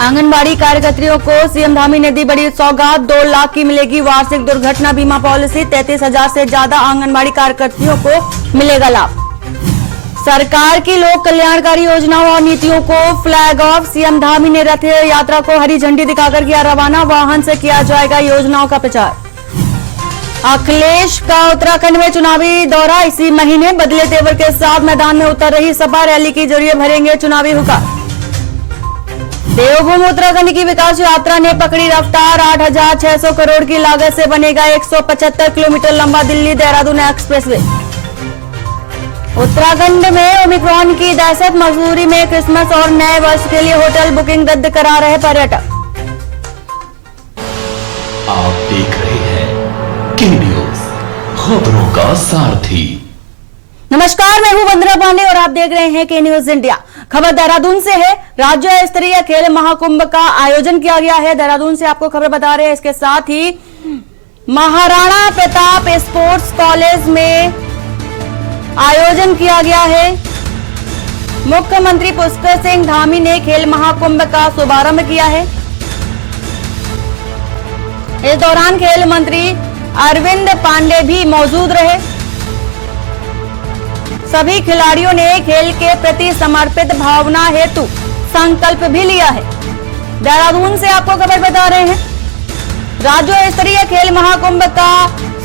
आंगनबाड़ी कार्यकर्तियों को सीएम धामी ने दी बड़ी सौगात। 2 लाख की मिलेगी वार्षिक दुर्घटना बीमा पॉलिसी। 33,000 से ज्यादा आंगनबाड़ी कार्यकर्तियों को मिलेगा लाभ। सरकार की लोक कल्याणकारी योजनाओं और नीतियों को फ्लैग ऑफ। सीएम धामी ने रथ यात्रा को हरी झंडी दिखाकर किया रवाना। वाहन से किया जाएगा योजनाओं का प्रचार। अखिलेश का उत्तराखंड में चुनावी दौरा। इसी महीने बदले तेवर के साथ मैदान में उतर रही सपा रैली के जरिए भरेंगे चुनावी हुक्का। देवभूमि उत्तराखंड की विकास यात्रा ने पकड़ी रफ्तार। 8,600 करोड़ की लागत से बनेगा 175 किलोमीटर लंबा दिल्ली देहरादून एक्सप्रेसवे। उत्तराखंड में ओमिक्रॉन की दहशत। मसूरी में क्रिसमस और नए वर्ष के लिए होटल बुकिंग रद्द करा रहे पर्यटक। आप देख रहे हैं के न्यूज, खबरों का सारथी। नमस्कार, मैं हूं वंदना पांडे और आप देख रहे हैं के न्यूज इंडिया। खबर देहरादून से है। राज्य स्तरीय खेल महाकुंभ का आयोजन किया गया है। देहरादून से आपको खबर बता रहे हैं। इसके साथ ही महाराणा प्रताप स्पोर्ट्स कॉलेज में आयोजन किया गया है। मुख्यमंत्री पुष्कर सिंह धामी ने खेल महाकुंभ का शुभारंभ किया है। इस दौरान खेल मंत्री अरविंद पांडे भी मौजूद रहे। सभी खिलाड़ियों ने खेल के प्रति समर्पित भावना हेतु संकल्प भी लिया है। देहरादून से आपको खबर बता रहे हैं। राज्य स्तरीय खेल महाकुंभ का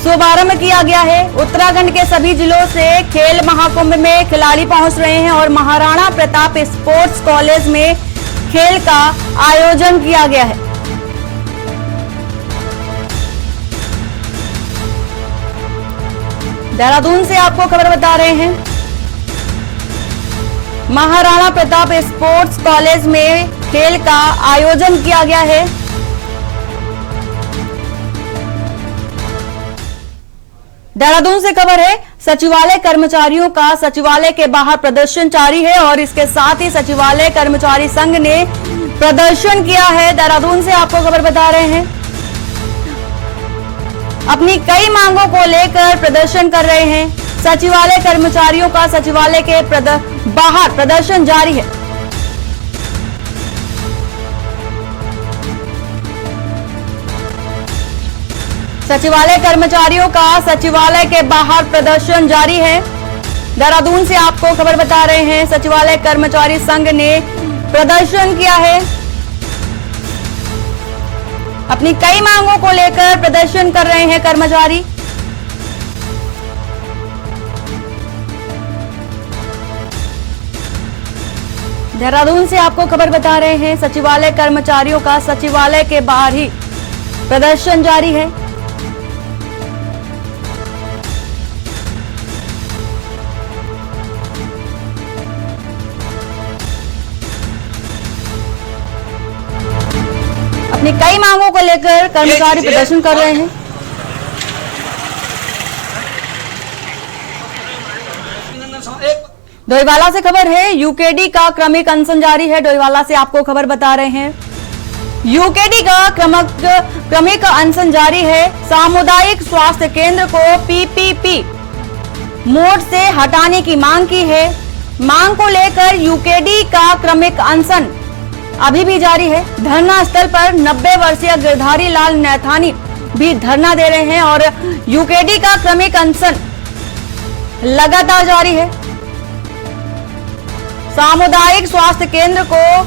शुभारंभ किया गया है। उत्तराखंड के सभी जिलों से खेल महाकुंभ में खिलाड़ी पहुंच रहे हैं और महाराणा प्रताप स्पोर्ट्स कॉलेज में खेल का आयोजन किया गया है। देहरादून से आपको खबर बता रहे हैं। महाराणा प्रताप स्पोर्ट्स कॉलेज में खेल का आयोजन किया गया है। देहरादून से खबर है। सचिवालय कर्मचारियों का सचिवालय के बाहर प्रदर्शन जारी है और इसके साथ ही सचिवालय कर्मचारी संघ ने प्रदर्शन किया है। देहरादून से आपको खबर बता रहे हैं। अपनी कई मांगों को लेकर प्रदर्शन कर रहे हैं। सचिवालय कर्मचारियों का सचिवालय के बाहर प्रदर्शन जारी है। सचिवालय कर्मचारियों का सचिवालय के बाहर प्रदर्शन जारी है। देहरादून से आपको खबर बता रहे हैं। सचिवालय कर्मचारी संघ ने प्रदर्शन किया है। अपनी कई मांगों को लेकर प्रदर्शन कर रहे हैं कर्मचारी। देहरादून से आपको खबर बता रहे हैं। सचिवालय कर्मचारियों का सचिवालय के बाहर ही प्रदर्शन जारी है। अपनी कई मांगों को लेकर कर्मचारी प्रदर्शन कर रहे हैं। डोईवाला से खबर है। यूकेडी का क्रमिक अनशन जारी है। डोईवाला से आपको खबर बता रहे हैं। यूकेडी का क्रमिक अनशन जारी है। सामुदायिक स्वास्थ्य केंद्र को पीपीपी मोड से हटाने की मांग की है। मांग को लेकर यूकेडी का क्रमिक अनशन अभी भी जारी है। धरना स्थल पर 90 वर्षीय गिरधारी लाल नैथानी भी धरना दे रहे हैं और यूकेडी का क्रमिक अनशन लगातार जारी है। सामुदायिक स्वास्थ्य केंद्र को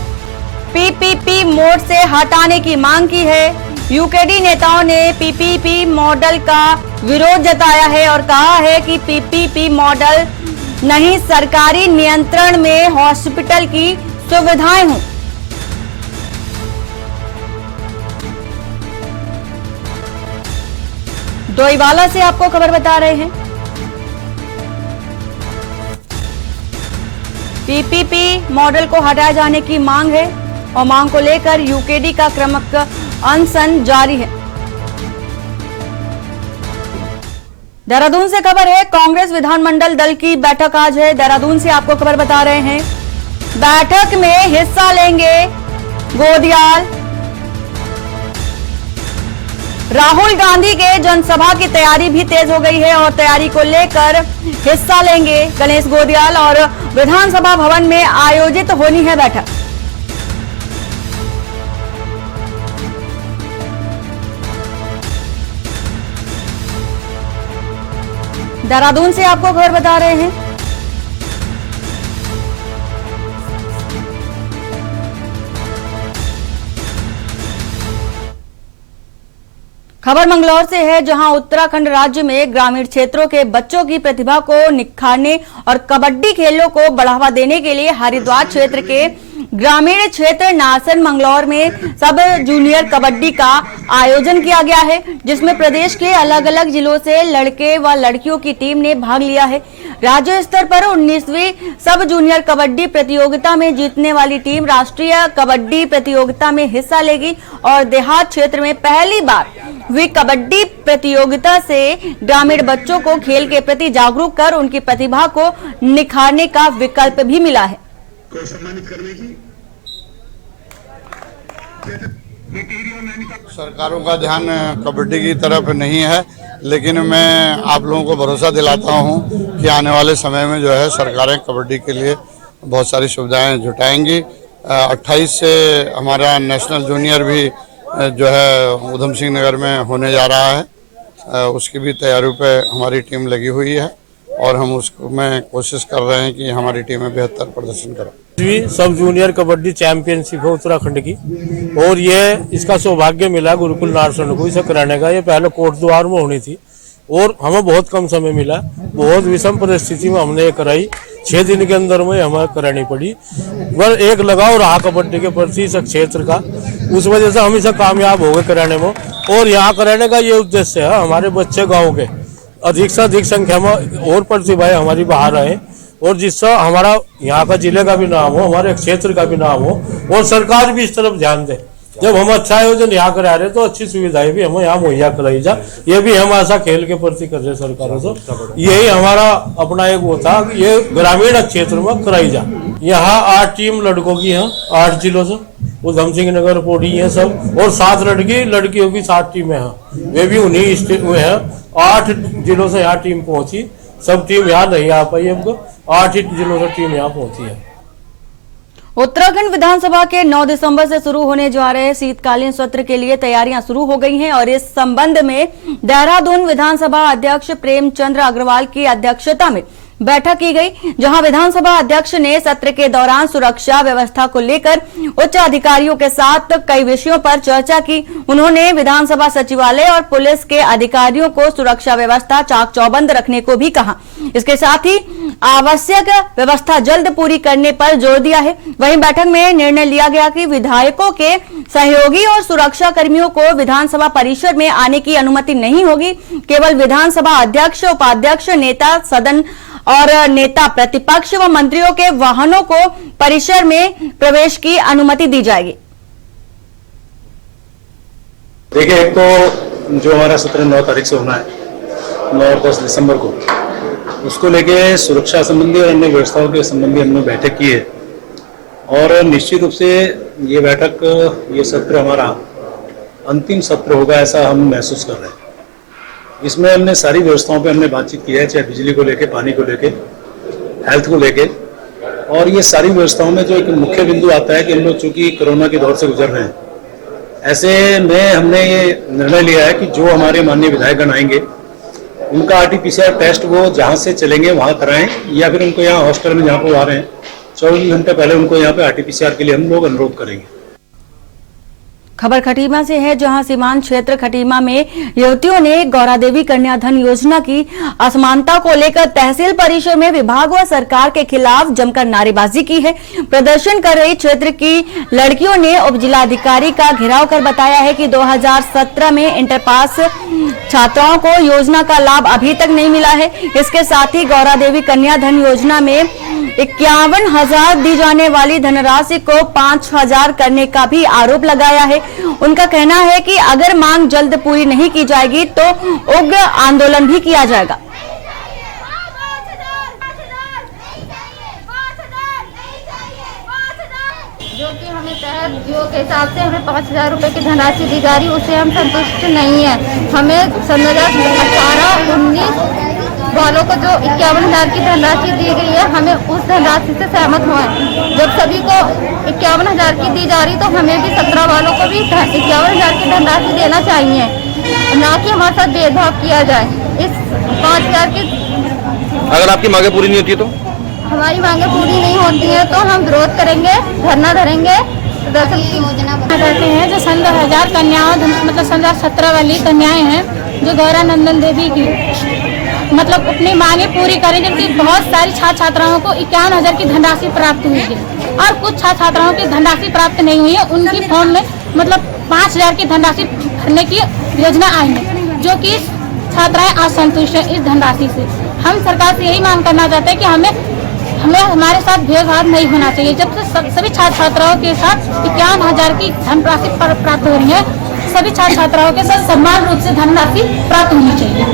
पीपीपी मोड से हटाने की मांग की है। यूकेडी नेताओं ने पीपीपी मॉडल का विरोध जताया है और कहा है कि पीपीपी मॉडल नहीं सरकारी नियंत्रण में हॉस्पिटल की सुविधाएं हों। डोईवाला से आपको खबर बता रहे हैं। पीपीपी मॉडल को हटाए जाने की मांग है और मांग को लेकर यूकेडी का क्रमिक अनशन जारी है। देहरादून से खबर है। कांग्रेस विधानमंडल दल की बैठक आज है। देहरादून से आपको खबर बता रहे हैं। बैठक में हिस्सा लेंगे गोदियाल। राहुल गांधी के जनसभा की तैयारी भी तेज हो गई है और तैयारी को लेकर हिस्सा लेंगे गणेश गोदियाल और विधानसभा भवन में आयोजित होनी है बैठक। देहरादून से आपको खबर बता रहे हैं। खबर मंगलौर से है, जहां उत्तराखंड राज्य में ग्रामीण क्षेत्रों के बच्चों की प्रतिभा को निखारने और कबड्डी खेलों को बढ़ावा देने के लिए हरिद्वार क्षेत्र के ग्रामीण क्षेत्र नासन मंगलौर में सब जूनियर कबड्डी का आयोजन किया गया है, जिसमें प्रदेश के अलग अलग जिलों से लड़के व लड़कियों की टीम ने भाग लिया है। राज्य स्तर पर 19वीं सब जूनियर कबड्डी प्रतियोगिता में जीतने वाली टीम राष्ट्रीय कबड्डी प्रतियोगिता में हिस्सा लेगी और देहात क्षेत्र में पहली बार हुई कबड्डी प्रतियोगिता से ग्रामीण बच्चों को खेल के प्रति जागरूक कर उनकी प्रतिभा को निखारने का विकल्प भी मिला है। को सम्मानित करने की सरकारों का ध्यान कबड्डी की तरफ नहीं है, लेकिन मैं आप लोगों को भरोसा दिलाता हूं कि आने वाले समय में जो है सरकारें कबड्डी के लिए बहुत सारी सुविधाएं जुटाएंगी। 28 से हमारा नेशनल जूनियर भी जो है उधम सिंह नगर में होने जा रहा है, उसकी भी तैयारियों पे हमारी टीम लगी हुई है और हम उसमें कोशिश कर रहे हैं कि हमारी टीमें बेहतर प्रदर्शन करें। सब जूनियर कबड्डी चैंपियनशिप है उत्तराखंड की, और ये इसका सौभाग्य मिला गुरुकुल नारसन को इसे कराने का। ये पहले कोटद्वार में होनी थी और हमें बहुत कम समय मिला, बहुत विषम परिस्थिति में हमने ये कराई। 6 दिन के अंदर में हमें करानी पड़ी, पर एक लगाव रहा कबड्डी के प्रति इस क्षेत्र का, उस वजह से हम इसे कामयाब हो गए कराने में। और यहाँ कराने का ये उद्देश्य है हमारे बच्चे गाँव के अधिक से अधिक संख्या में और प्रतिभाएं हमारी बाहर आए और जिससे हमारा यहाँ का जिले का भी नाम हो, हमारे क्षेत्र का भी नाम हो और सरकार भी इस तरफ ध्यान दे। जब हम अच्छा आयोजन यहाँ करा रहे तो अच्छी सुविधाएं भी हमें यहाँ मुहैया कराई जा, ये भी हम ऐसा खेल के प्रति कर रहे सरकारों से। यही हमारा अपना एक वो था कि ये ग्रामीण क्षेत्र में कराई जा। यहाँ 8 टीम लड़कों की है 8 जिलों से, उधम सिंह नगर पौड़ी है सब, और 7 लड़कियों की 7 टीमें हैं, वे भी उन्हीं स्टेट में है। 8 जिलों से यहाँ टीम पहुंची, सब टीम यहाँ नहीं आ पाई, हमको 8 जिलों से टीम यहाँ पहुंची है। उत्तराखंड विधानसभा के 9 दिसंबर से शुरू होने जा रहे शीतकालीन सत्र के लिए तैयारियां शुरू हो गई हैं और इस संबंध में देहरादून विधानसभा अध्यक्ष प्रेमचंद्र अग्रवाल की अध्यक्षता में बैठक की गई, जहां विधानसभा अध्यक्ष ने सत्र के दौरान सुरक्षा व्यवस्था को लेकर उच्च अधिकारियों के साथ कई विषयों पर चर्चा की। उन्होंने विधानसभा सचिवालय और पुलिस के अधिकारियों को सुरक्षा व्यवस्था चाक चौबंद रखने को भी कहा। इसके साथ ही आवश्यक व्यवस्था जल्द पूरी करने पर जोर दिया है। वहीं बैठक में निर्णय लिया गया कि विधायकों के सहयोगी और सुरक्षा कर्मियों को विधानसभा परिसर में आने की अनुमति नहीं होगी। केवल विधानसभा अध्यक्ष, उपाध्यक्ष, नेता सदन और नेता प्रतिपक्ष व मंत्रियों के वाहनों को परिसर में प्रवेश की अनुमति दी जाएगी। देखिए, एक तो जो हमारा सत्र 9 तारीख से होना है, 9 और 10 दिसंबर को, उसको लेके सुरक्षा संबंधी और अन्य व्यवस्थाओं के संबंधी हमने बैठक की है और निश्चित रूप से ये बैठक, ये सत्र हमारा अंतिम सत्र होगा ऐसा हम महसूस कर रहे हैं। इसमें हमने सारी व्यवस्थाओं पे हमने बातचीत की है, चाहे बिजली को लेके, पानी को लेके, हेल्थ को लेके, और ये सारी व्यवस्थाओं में जो एक मुख्य बिंदु आता है कि हम लोग चूंकि कोरोना के दौर से गुजर रहे हैं, ऐसे में हमने ये निर्णय लिया है कि जो हमारे माननीय विधायकगण आएंगे उनका RT-PCR टेस्ट वो जहाँ से चलेंगे वहाँ कराएं, या फिर उनको यहाँ हॉस्टल में जहाँ पर आ रहे हैं 24 घंटे पहले उनको यहाँ पे RT-PCR के लिए हम लोग अनुरोध करेंगे। खबर खटीमा से है, जहां सीमांत क्षेत्र खटीमा में युवतियों ने गौरा देवी कन्या धन योजना की असमानता को लेकर तहसील परिसर में विभाग व सरकार के खिलाफ जमकर नारेबाजी की है। प्रदर्शन कर रही क्षेत्र की लड़कियों ने उप जिलाधिकारी का घेराव कर बताया है कि 2017 में इंटर पास छात्राओं को योजना का लाभ अभी तक नहीं मिला है। इसके साथ ही गौरा देवी कन्या धन योजना में 51,000 दी जाने वाली धनराशि को 5,000 करने का भी आरोप लगाया है। उनका कहना है कि अगर मांग जल्द पूरी नहीं की जाएगी तो उग्र आंदोलन भी किया जाएगा। जो कि हमें तहत जियो के हिसाब से हमें 5,000 रुपए की धनराशि दी जा रही, उससे हम संतुष्ट नहीं है। हमें 2018-19 वालों को जो 51,000 की धनराशि दी गई है, हमें उस धनराशि से सहमत हुए। जब सभी को 51,000 की दी जा रही तो हमें भी 17 वालों को भी 51,000 की धनराशि देना चाहिए, ना कि हमारे साथ भेदभाव किया जाए। इस 5,000 की अगर आपकी मांगे पूरी नहीं होती तो? हमारी मांगे पूरी नहीं होती है तो हम विरोध करेंगे, धरना धरेंगे। योजना करते हैं जो सन 2000 कन्याओं मतलब सन 2017 वाली कन्याएं हैं जो गौरानंदन देवी की मतलब अपनी मांगे पूरी करें, जबकि बहुत सारी छात्र छात्राओं को 51,000 की धनराशि प्राप्त हुई है और कुछ छात्र छात्राओं की धनराशि प्राप्त नहीं हुई है। उनकी फॉर्म में मतलब 5,000 की धनराशि भरने की योजना आई है, जो कि छात्राएं असंतुष्ट है इस धनराशि से। हम सरकार से यही मांग करना चाहते हैं कि हमें हमारे साथ भेदभाव नहीं होना चाहिए। जब से सभी छात्र छात्राओं के साथ 51,000 की धनराशि प्राप्त हो रही है, सभी छात्र छात्राओं के साथ समान रूप से धनराशि प्राप्त होनी चाहिए।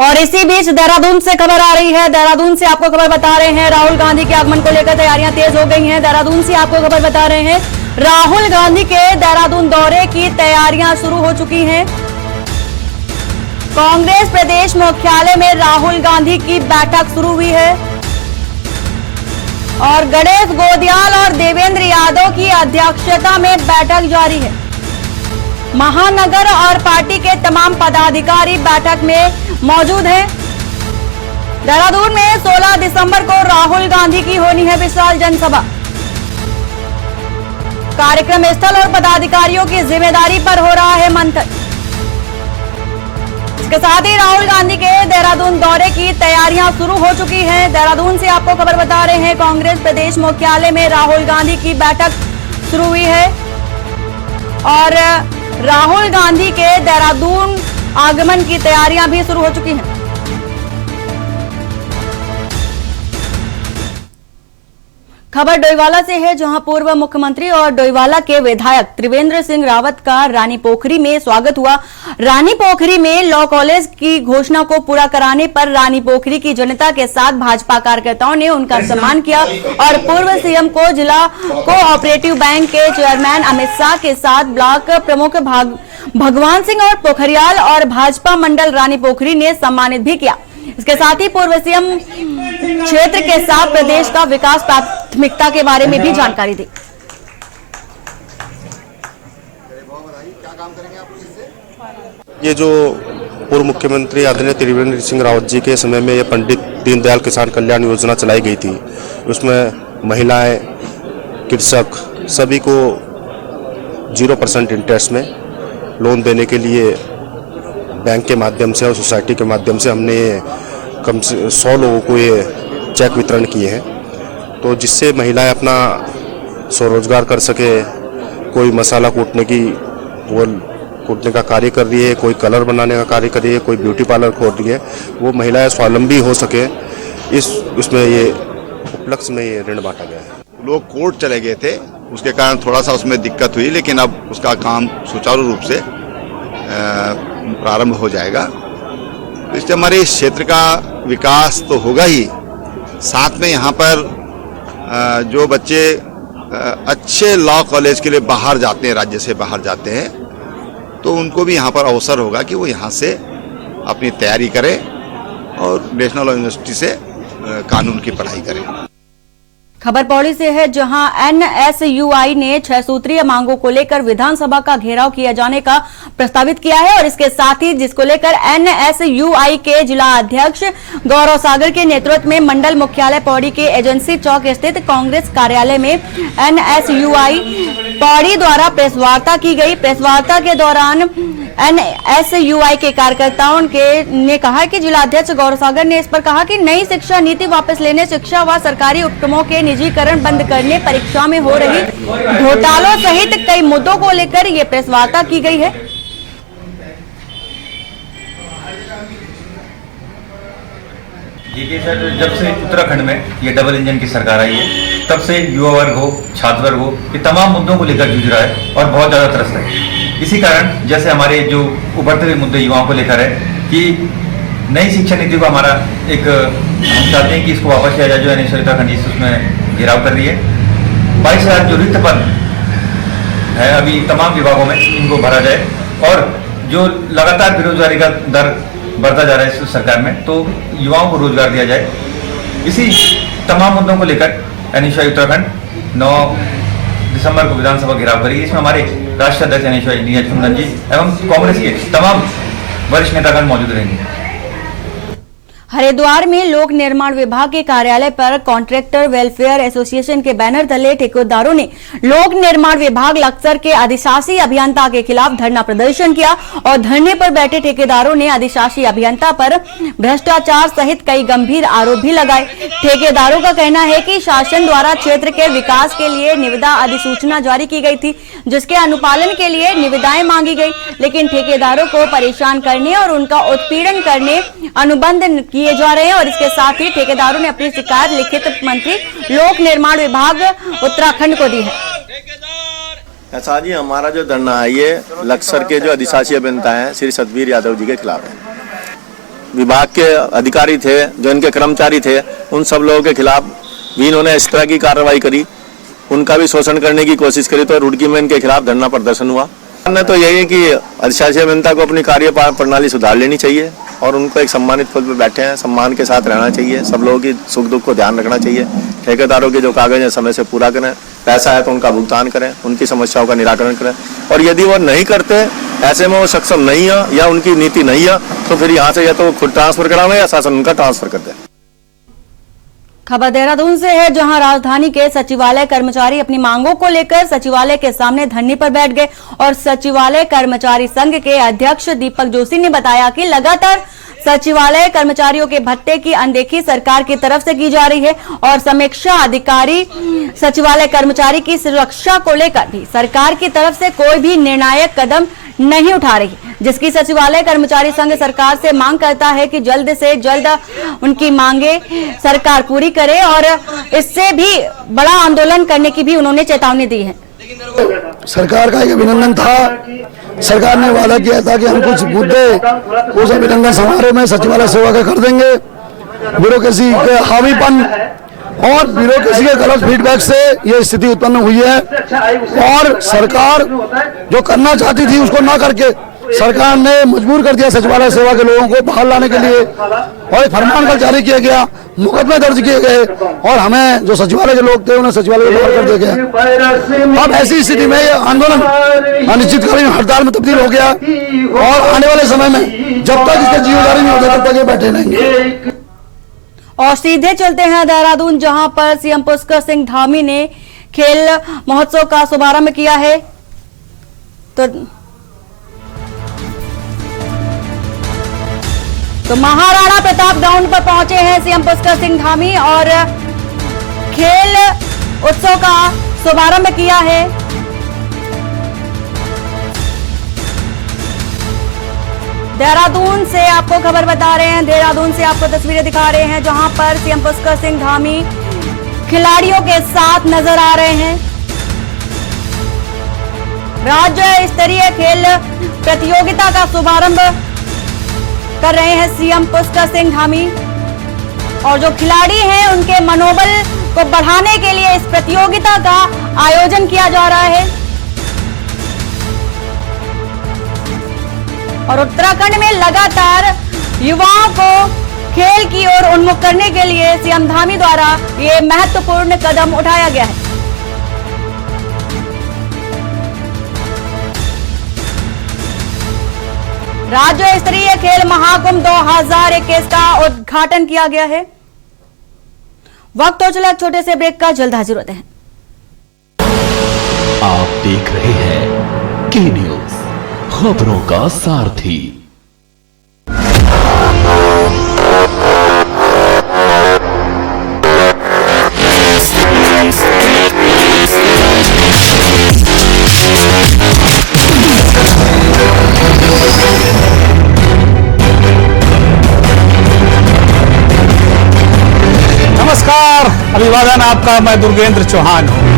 और इसी बीच देहरादून से खबर आ रही है। देहरादून से आपको खबर बता रहे हैं, राहुल गांधी के आगमन को लेकर तैयारियां तेज हो गई हैं। देहरादून से आपको खबर बता रहे हैं, राहुल गांधी के देहरादून दौरे की तैयारियां शुरू हो चुकी हैं। कांग्रेस प्रदेश मुख्यालय में राहुल गांधी की बैठक शुरू हुई है और गणेश गोदियाल और देवेंद्र यादव की अध्यक्षता में बैठक जारी है। महानगर और पार्टी के तमाम पदाधिकारी बैठक में मौजूद हैं। देहरादून में 16 दिसंबर को राहुल गांधी की होनी है विशाल जनसभा। कार्यक्रम स्थल और पदाधिकारियों की जिम्मेदारी पर हो रहा है मंथन। इसके साथ ही राहुल गांधी के देहरादून दौरे की तैयारियां शुरू हो चुकी हैं। देहरादून से आपको खबर बता रहे हैं, कांग्रेस प्रदेश मुख्यालय में राहुल गांधी की बैठक शुरू हुई है और राहुल गांधी के देहरादून आगमन की तैयारियां भी शुरू हो चुकी हैं। खबर डोईवाला से है, जहां पूर्व मुख्यमंत्री और डोईवाला के विधायक त्रिवेंद्र सिंह रावत का रानीपोखरी में स्वागत हुआ। रानीपोखरी में लॉ कॉलेज की घोषणा को पूरा कराने पर रानीपोखरी की जनता के साथ भाजपा कार्यकर्ताओं ने उनका सम्मान किया और पूर्व सीएम को जिला कोऑपरेटिव बैंक के चेयरमैन अमित शाह के साथ ब्लॉक प्रमुख भगवान सिंह और पोखरियाल और भाजपा मंडल रानीपोखरी ने सम्मानित भी किया। इसके साथ ही पूर्व सीएम क्षेत्र के साथ प्रदेश का विकास प्राथमिकता के बारे में भी जानकारी दी। ये जो पूर्व मुख्यमंत्री आदरणीय त्रिवेंद्र सिंह रावत जी के समय में ये पंडित दीनदयाल किसान कल्याण योजना चलाई गई थी, उसमें महिलाएं, कृषक सभी को 0% इंटरेस्ट में लोन देने के लिए बैंक के माध्यम से और सोसाइटी के माध्यम से हमने कम से 100 लोगों को ये चेक वितरण किए हैं, तो जिससे महिलाएं अपना स्वरोजगार कर सके। कोई मसाला कूटने का कार्य कर रही है, कोई कलर बनाने का कार्य कर रही है, कोई ब्यूटी पार्लर खोल रही है, वो महिलाएं स्वावलंबी हो सके, उसमें ये उपलक्ष्य में ये ऋण बांटा गया है। लोग कोर्ट चले गए थे, उसके कारण थोड़ा सा उसमें दिक्कत हुई, लेकिन अब उसका काम सुचारू रूप से प्रारंभ हो जाएगा। इससे हमारे इस क्षेत्र का विकास तो होगा ही, साथ में यहाँ पर जो बच्चे अच्छे लॉ कॉलेज के लिए बाहर जाते हैं, राज्य से बाहर जाते हैं, तो उनको भी यहाँ पर अवसर होगा कि वो यहाँ से अपनी तैयारी करें और नेशनल लॉ यूनिवर्सिटी से कानून की पढ़ाई करें। खबर पौड़ी से है, जहां एनएसयूआई ने 6 सूत्रीय मांगों को लेकर विधानसभा का घेराव किया जाने का प्रस्तावित किया है और इसके साथ ही जिसको लेकर एनएसयूआई के जिला अध्यक्ष गौरव सागर के नेतृत्व में मंडल मुख्यालय पौड़ी के एजेंसी चौक स्थित कांग्रेस कार्यालय में एनएसयूआई पौड़ी द्वारा प्रेस वार्ता की गई। प्रेस वार्ता के दौरान एनएसयूआई के कार्यकर्ताओं ने कहा कि जिलाध्यक्ष गौरव सागर ने इस पर कहा कि नई शिक्षा नीति वापस लेने, शिक्षा व सरकारी उपक्रमों के निजीकरण बंद करने, परीक्षा में हो रही घोटालों सहित कई मुद्दों को लेकर ये प्रेस वार्ता की गई है। देखिए सर, जब से उत्तराखंड में ये डबल इंजन की सरकार आई है, तब से युवा वर्ग हो, छात्र वर्ग हो, ये तमाम मुद्दों को लेकर जूझ रहा है और बहुत ज़्यादा त्रस्त है। इसी कारण जैसे हमारे जो उभरते हुए मुद्दे युवाओं को लेकर है कि नई शिक्षा नीति को हमारा एक हम चाहते हैं कि इसको वापस लिया जाए, जो एनएसयूआई उत्तराखंड उसमें घेराव कर रही है। 22,000 जो रिक्त पद है अभी तमाम विभागों में, इनको भरा जाए और जो लगातार बेरोजगारी का दर बढ़ता जा रहा है इस सरकार में, तो युवाओं को रोजगार दिया जाए। इसी तमाम मुद्दों को लेकर एनएसयूआई उत्तराखंड 9 दिसंबर को विधानसभा घेराव करेगी। इसमें हमारे राष्ट्रीय अध्यक्ष एनएसयूआई नीरज कुंदन जी एवं कांग्रेस के तमाम वरिष्ठ नेतागण मौजूद रहेंगे। हरिद्वार में लोक निर्माण विभाग के कार्यालय पर कॉन्ट्रैक्टर वेलफेयर एसोसिएशन के बैनर तले ठेकेदारों ने लोक निर्माण विभाग लक्सर के अधिशासी अभियंता के खिलाफ धरना प्रदर्शन किया और धरने पर बैठे ठेकेदारों ने अधिशासी अभियंता पर भ्रष्टाचार सहित कई गंभीर आरोप भी लगाए। ठेकेदारों का कहना है कि शासन द्वारा क्षेत्र के विकास के लिए निविदा अधिसूचना जारी की गई थी, जिसके अनुपालन के लिए निविदाएं मांगी गई, लेकिन ठेकेदारों को परेशान करने और उनका उत्पीड़न करने अनुबंध किए जा रहे हैं और इसके साथ ही ठेकेदारों ने अपनी शिकायत लिखित मंत्री लोक निर्माण विभाग उत्तराखंड को दी है। ऐसा जी, हमारा जो धरना है ये लक्सर के जो अधिशासी अभियंता हैं श्री सतवीर यादव जी के खिलाफ है। विभाग के अधिकारी थे, जो इनके कर्मचारी थे, उन सब लोगों के खिलाफ भी इन्होंने इस तरह की कार्रवाई करी, उनका भी शोषण करने की कोशिश करी, तो रुड़की में इनके खिलाफ धरना प्रदर्शन हुआ। तो यही है कि अधिशासी अभियंता को अपनी कार्य प्रणाली सुधार लेनी चाहिए और उनको एक सम्मानित पद पर बैठे हैं, सम्मान के साथ रहना चाहिए, सब लोगों की सुख दुख को ध्यान रखना चाहिए। ठेकेदारों के जो कागज है समय से पूरा करें, पैसा है तो उनका भुगतान करें, उनकी समस्याओं का निराकरण करें, और यदि वो नहीं करते, ऐसे में वो सक्षम नहीं है या उनकी नीति नहीं है, तो फिर यहाँ से या तो खुद ट्रांसफर करावे या शासन उनका ट्रांसफर कर दे। खबर देहरादून से है, जहां राजधानी के सचिवालय कर्मचारी अपनी मांगों को लेकर सचिवालय के सामने धरने पर बैठ गए और सचिवालय कर्मचारी संघ के अध्यक्ष दीपक जोशी ने बताया कि लगातार सचिवालय कर्मचारियों के भत्ते की अनदेखी सरकार की तरफ से की जा रही है और समीक्षा अधिकारी सचिवालय कर्मचारी की सुरक्षा को लेकर भी सरकार की तरफ से कोई भी निर्णायक कदम नहीं उठा रही, जिसकी सचिवालय कर्मचारी संघ सरकार से मांग करता है कि जल्द से जल्द उनकी मांगे सरकार पूरी करे और इससे भी बड़ा आंदोलन करने की भी उन्होंने चेतावनी दी है। सरकार का एक अभिनंदन था, सरकार ने वादा किया था कि हम कुछ मुद्दे उस अभिनंदन समारोह में सचिवालय सेवा का कर देंगे। ब्यूरोक्रेसी के हावीपन और ब्यूरोक्रेसी के गलत फीडबैक से ये स्थिति उत्पन्न हुई है और सरकार जो करना चाहती थी उसको ना करके सरकार ने मजबूर कर दिया सचिवालय सेवा के लोगों को बाहर लाने के लिए और फरमान कल जारी किया गया, मुकदमे दर्ज किए गए और हमें जो सचिवालय के लोग थे उन्हें सचिवालय से बाहर कर दिया गया। अब ऐसी स्थिति में ये आंदोलन अनिश्चितकालीन हड़ताल में तब्दील हो गया और आने वाले समय में जब तक इसका जिम्मेदारी नहीं होता तब तक ये बैठे रहेंगे। और सीधे चलते हैं देहरादून, जहां पर सीएम पुष्कर सिंह धामी ने खेल महोत्सव का शुभारंभ किया है। तो महाराणा प्रताप ग्राउंड पर पहुंचे हैं सीएम पुष्कर सिंह धामी और खेल उत्सव का शुभारंभ किया है। देहरादून से आपको खबर बता रहे हैं, देहरादून से आपको तस्वीरें दिखा रहे हैं, जहां पर सीएम पुष्कर सिंह धामी खिलाड़ियों के साथ नजर आ रहे हैं। राज्य स्तरीय खेल प्रतियोगिता का शुभारंभ कर रहे हैं सीएम पुष्कर सिंह धामी और जो खिलाड़ी हैं उनके मनोबल को बढ़ाने के लिए इस प्रतियोगिता का आयोजन किया जा रहा है। और उत्तराखंड में लगातार युवाओं को खेल की ओर उन्मुख करने के लिए सीएम धामी द्वारा ये महत्वपूर्ण कदम उठाया गया है। राज्य स्तरीय खेल महाकुंभ 2021 का उद्घाटन किया गया है। वक्त हो चला एक छोटे से ब्रेक का, जल्द हाजिर होते हैं। आप देख रहे हैं के न्यूज, खबरों का सारथी। नमस्कार, अभिवादन आपका। मैं दुर्गेंद्र चौहान हूं।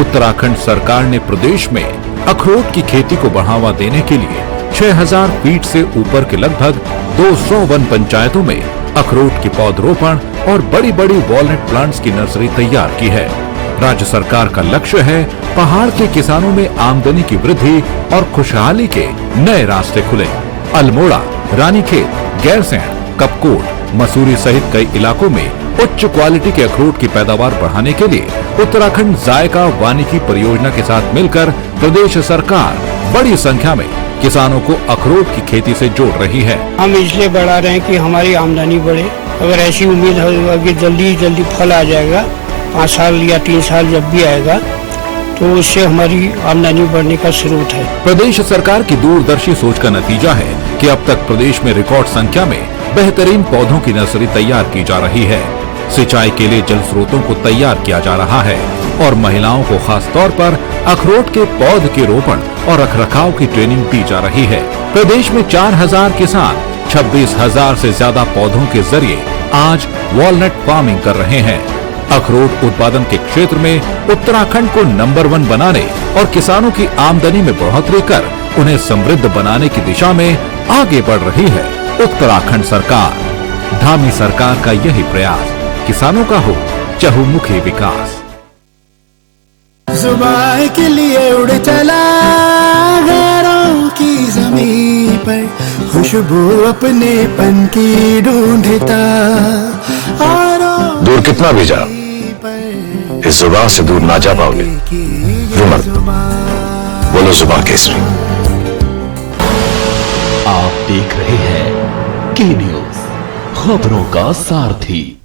उत्तराखंड सरकार ने प्रदेश में अखरोट की खेती को बढ़ावा देने के लिए 6000 फीट से ऊपर के लगभग 200 वन पंचायतों में अखरोट की पौधरोपण और बड़ी बड़ी वॉलनट प्लांट्स की नर्सरी तैयार की है। राज्य सरकार का लक्ष्य है पहाड़ के किसानों में आमदनी की वृद्धि और खुशहाली के नए रास्ते खुले। अल्मोड़ा, रानीखेत, गैरसैंण, कपकोट, मसूरी सहित कई इलाकों में उच्च क्वालिटी के अखरोट की पैदावार बढ़ाने के लिए उत्तराखंड जायका वानिकी परियोजना के साथ मिलकर प्रदेश सरकार बड़ी संख्या में किसानों को अखरोट की खेती से जोड़ रही है। हम इसलिए बढ़ा रहे हैं कि हमारी आमदनी बढ़े। अगर ऐसी उम्मीद है कि जल्दी फल आ जाएगा, 5 साल या 3 साल जब भी आएगा, तो उससे हमारी आमदनी बढ़ने का स्रोत है। प्रदेश सरकार की दूरदर्शी सोच का नतीजा है कि अब तक प्रदेश में रिकॉर्ड संख्या में बेहतरीन पौधों की नर्सरी तैयार की जा रही है। सिंचाई के लिए जल स्रोतों को तैयार किया जा रहा है और महिलाओं को खास तौर पर अखरोट के पौध के रोपण और रखरखाव की ट्रेनिंग दी जा रही है। प्रदेश में 4000 किसान 26,000 से ज्यादा पौधों के जरिए आज वॉलनट फार्मिंग कर रहे हैं। अखरोट उत्पादन के क्षेत्र में उत्तराखंड को नंबर 1 बनाने और किसानों की आमदनी में बढ़ोतरी कर उन्हें समृद्ध बनाने की दिशा में आगे बढ़ रही है उत्तराखंड सरकार। धामी सरकार का यही प्रयास किसानों का हो चहुमुखी विकास। जुबान के लिए उड़ चला गैरों की ज़मीं पर, खुशबू अपने पन की ढूंढता। दूर कितना भी जा, इस जुबान से दूर ना जा पाओगे। रुमन, बोलो जुबान केसरी। आप देख रहे हैं के न्यूज, खबरों का सारथी।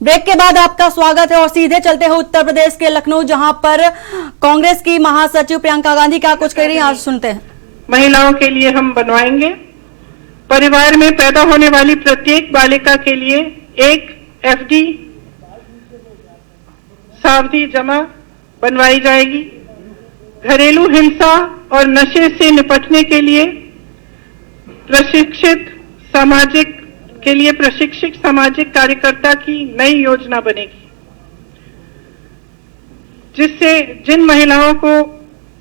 ब्रेक के बाद आपका स्वागत है और सीधे चलते हैं उत्तर प्रदेश के लखनऊ, जहां पर कांग्रेस की महासचिव प्रियंका गांधी क्या कुछ कह रही हैं, आज सुनते हैं। महिलाओं के लिए हम बनवाएंगे, परिवार में पैदा होने वाली प्रत्येक बालिका के लिए एक एफडी सावधि जमा बनवाई जाएगी। घरेलू हिंसा और नशे से निपटने के लिए प्रशिक्षित सामाजिक कार्यकर्ता की नई योजना बनेगी, जिससे जिन महिलाओं को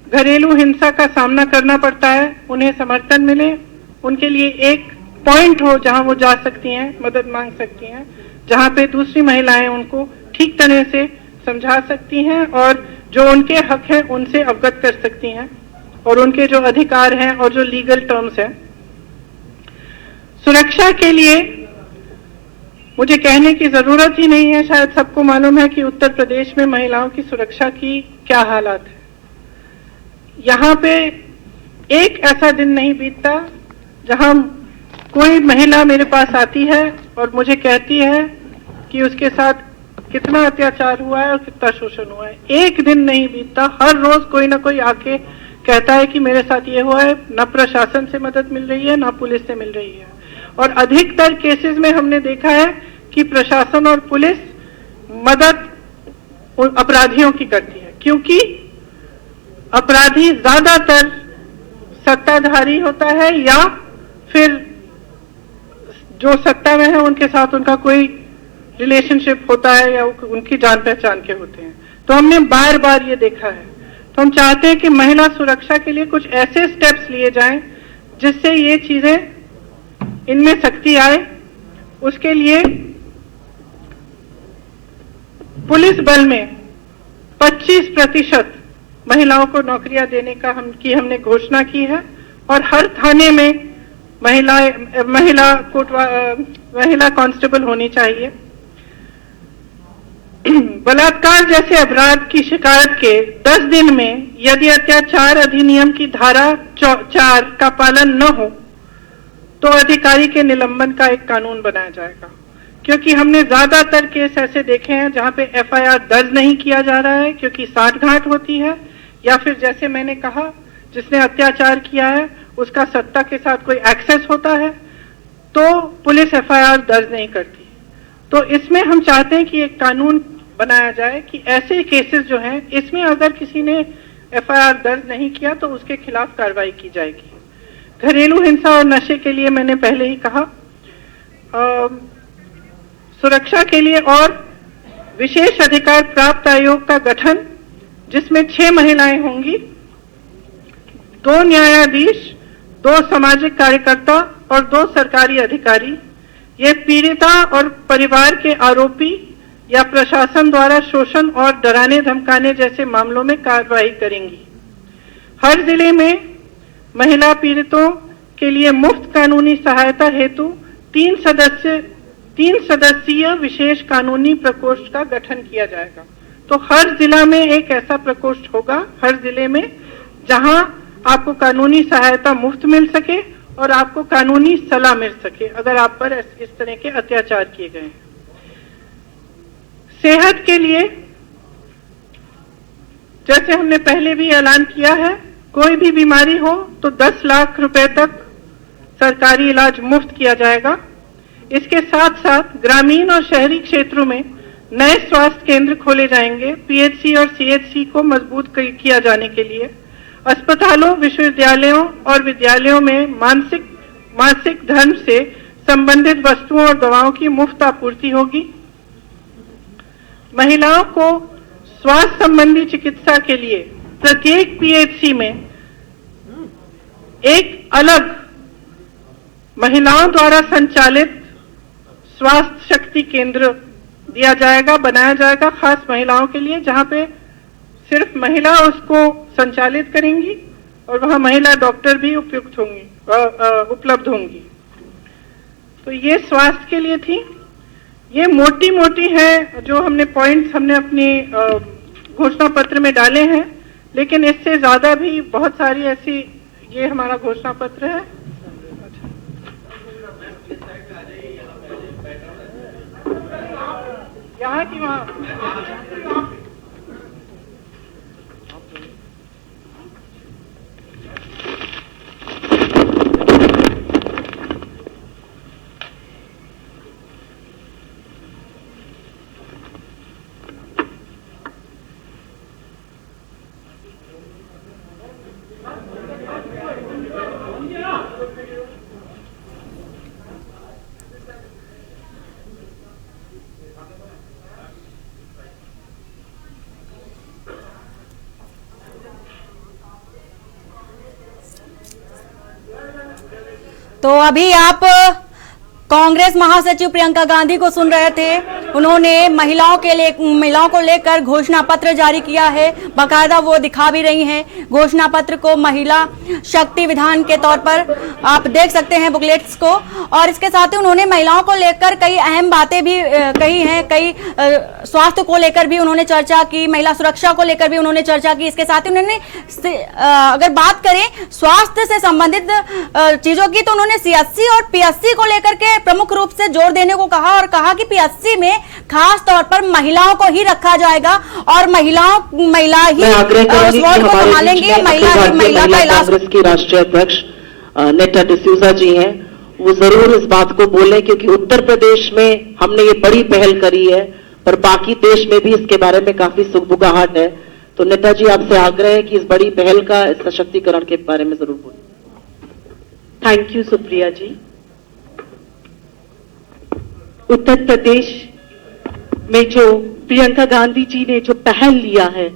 घरेलू हिंसा का सामना करना पड़ता है उन्हें समर्थन मिले, उनके लिए एक पॉइंट हो जहां वो जा सकती हैं, मदद मांग सकती हैं, जहां पे दूसरी महिलाएं उनको ठीक तरह से समझा सकती हैं और जो उनके हक हैं उनसे अवगत कर सकती हैं और उनके जो अधिकार हैं और जो लीगल टर्म्स हैं। सुरक्षा के लिए मुझे कहने की जरूरत ही नहीं है, शायद सबको मालूम है कि उत्तर प्रदेश में महिलाओं की सुरक्षा की क्या हालात है। यहाँ पे एक ऐसा दिन नहीं बीतता जहां कोई महिला मेरे पास आती है और मुझे कहती है कि उसके साथ कितना अत्याचार हुआ है और कितना शोषण हुआ है। एक दिन नहीं बीतता, हर रोज कोई ना कोई आके कहता है कि मेरे साथ ये हुआ है। न प्रशासन से मदद मिल रही है, न पुलिस से मिल रही है। और अधिकतर केसेस में हमने देखा है कि प्रशासन और पुलिस मदद अपराधियों की करती है, क्योंकि अपराधी ज्यादातर सत्ताधारी होता है या फिर जो सत्ता में है उनके साथ उनका कोई रिलेशनशिप होता है या उनकी जान पहचान के होते हैं। तो हमने बार बार ये देखा है। तो हम चाहते हैं कि महिला सुरक्षा के लिए कुछ ऐसे स्टेप्स लिए जाएं जिससे ये चीजें, इनमें सख्ती आए। उसके लिए पुलिस बल में 25% महिलाओं को नौकरियां देने का हमने घोषणा की है और हर थाने में महिला कांस्टेबल होनी चाहिए। बलात्कार जैसे अपराध की शिकायत के 10 दिन में यदि अत्याचार अधिनियम की धारा 4 का पालन न हो तो अधिकारी के निलंबन का एक कानून बनाया जाएगा, क्योंकि हमने ज्यादातर केस ऐसे देखे हैं जहां पे एफआईआर दर्ज नहीं किया जा रहा है क्योंकि साठगांठ होती है, या फिर जैसे मैंने कहा जिसने अत्याचार किया है उसका सत्ता के साथ कोई एक्सेस होता है तो पुलिस एफआईआर दर्ज नहीं करती। तो इसमें हम चाहते हैं कि एक कानून बनाया जाए कि ऐसे केसेस जो हैं इसमें अगर किसी ने एफआईआर दर्ज नहीं किया तो उसके खिलाफ कार्रवाई की जाएगी। घरेलू हिंसा और नशे के लिए मैंने पहले ही कहा। सुरक्षा के लिए और विशेष अधिकार प्राप्त आयोग का गठन, जिसमें 6 महिलाएं होंगी, 2 न्यायाधीश, 2 सामाजिक कार्यकर्ता और 2 सरकारी अधिकारी। ये पीड़िता और परिवार के आरोपी या प्रशासन द्वारा शोषण और डराने धमकाने जैसे मामलों में कार्रवाई करेंगी। हर जिले में महिला पीड़ितों के लिए मुफ्त कानूनी सहायता हेतु 3 सदस्यीय विशेष कानूनी प्रकोष्ठ का गठन किया जाएगा। तो हर जिला में एक ऐसा प्रकोष्ठ होगा, हर जिले में, जहां आपको कानूनी सहायता मुफ्त मिल सके और आपको कानूनी सलाह मिल सके अगर आप पर इस तरह के अत्याचार किए गए हैं। सेहत के लिए जैसे हमने पहले भी ऐलान किया है, कोई भी बीमारी हो तो 10 लाख रुपए तक सरकारी इलाज मुफ्त किया जाएगा। इसके साथ साथ ग्रामीण और शहरी क्षेत्रों में नए स्वास्थ्य केंद्र खोले जाएंगे। पीएचसी और सीएचसी को मजबूत किया जाने के लिए अस्पतालों, विश्वविद्यालयों और विद्यालयों में मासिक धर्म से संबंधित वस्तुओं और दवाओं की मुफ्त आपूर्ति होगी। महिलाओं को स्वास्थ्य संबंधी चिकित्सा के लिए प्रत्येक पीएचसी में एक अलग महिलाओं द्वारा संचालित स्वास्थ्य शक्ति केंद्र दिया जाएगा, बनाया जाएगा खास महिलाओं के लिए, जहां पे सिर्फ महिला उसको संचालित करेंगी और वहां महिला डॉक्टर भी उपलब्ध होंगी। तो ये स्वास्थ्य के लिए थी। ये मोटी है जो हमने पॉइंट्स हमने अपनी घोषणा पत्र में डाले हैं, लेकिन इससे ज्यादा भी बहुत सारी ऐसी, ये हमारा घोषणा पत्र है। यहाँ की वहाँ तो अभी आप कांग्रेस महासचिव प्रियंका गांधी को सुन रहे थे। उन्होंने महिलाओं को लेकर घोषणा पत्र जारी किया है। बाकायदा वो दिखा भी रही हैं घोषणा पत्र को, महिला शक्ति विधान के तौर पर आप देख सकते हैं बुकलेट्स को। और इसके साथ ही उन्होंने महिलाओं को लेकर कई अहम बातें भी कही हैं, कई स्वास्थ्य को लेकर भी उन्होंने चर्चा की, महिला सुरक्षा को लेकर भी उन्होंने चर्चा की। इसके साथ ही उन्होंने अगर बात करें स्वास्थ्य से संबंधित चीजों की, तो उन्होंने सीएचसी और पीएचसी को लेकर के प्रमुख रूप से जोर देने को कहा और कहा कि पीएचसी में खास तौर पर महिलाओं को ही रखा जाएगा और महिला ही उस वार्ड को संभालेंगी, महिला का इलाज। कांग्रेस की राष्ट्रीय अध्यक्ष नेता डिसूजा जी हैं, वो जरूर इस बात को बोले, क्योंकि उत्तर प्रदेश में हमने ये बड़ी पहल करी है, पर बाकी देश में भी इसके बारे में काफी सुगबुगाहट है। तो नेताजी आपसे आग्रह है कि इस बड़ी पहल का, इस सशक्तिकरण के बारे में जरूर बोले। थैंक यू सुप्रिया जी। उत्तर प्रदेश में जो प्रियंका गांधी जी ने जो पहल लिया है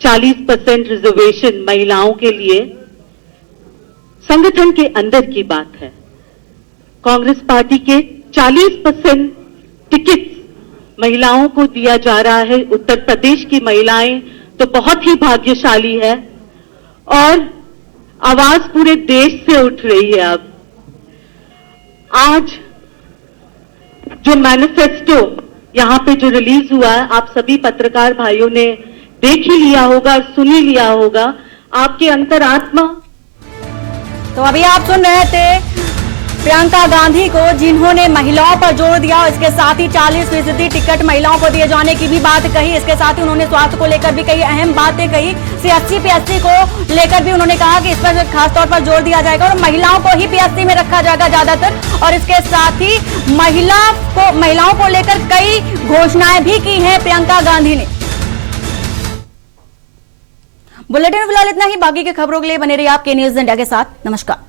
40% रिजर्वेशन महिलाओं के लिए, संगठन के अंदर की बात है। कांग्रेस पार्टी के 40% टिकट महिलाओं को दिया जा रहा है। उत्तर प्रदेश की महिलाएं तो बहुत ही भाग्यशाली है और आवाज पूरे देश से उठ रही है। अब आज जो मैनिफेस्टो यहाँ पे जो रिलीज हुआ है, आप सभी पत्रकार भाइयों ने देख ही लिया होगा, सुन ही लिया होगा। आपके अंतरात्मा। तो अभी आप सुन रहे थे प्रियंका गांधी को, जिन्होंने महिलाओं पर जोर दिया। इसके साथ ही 40% टिकट महिलाओं को दिए जाने की भी बात कही। इसके साथ ही उन्होंने स्वास्थ्य को लेकर भी कई अहम बातें कही। सीएचसी पीएचसी को लेकर भी उन्होंने कहा कि इस पर खासतौर पर जोर दिया जाएगा और महिलाओं को ही पीएचसी में रखा जाएगा ज्यादातर। और इसके साथ ही महिलाओं को लेकर कई घोषणाएं भी की हैं प्रियंका गांधी ने। बुलेटिन में फिलहाल इतना ही। बाकी की खबरों के लिए बने रहिए आप के न्यूज़ इंडिया के साथ। नमस्कार।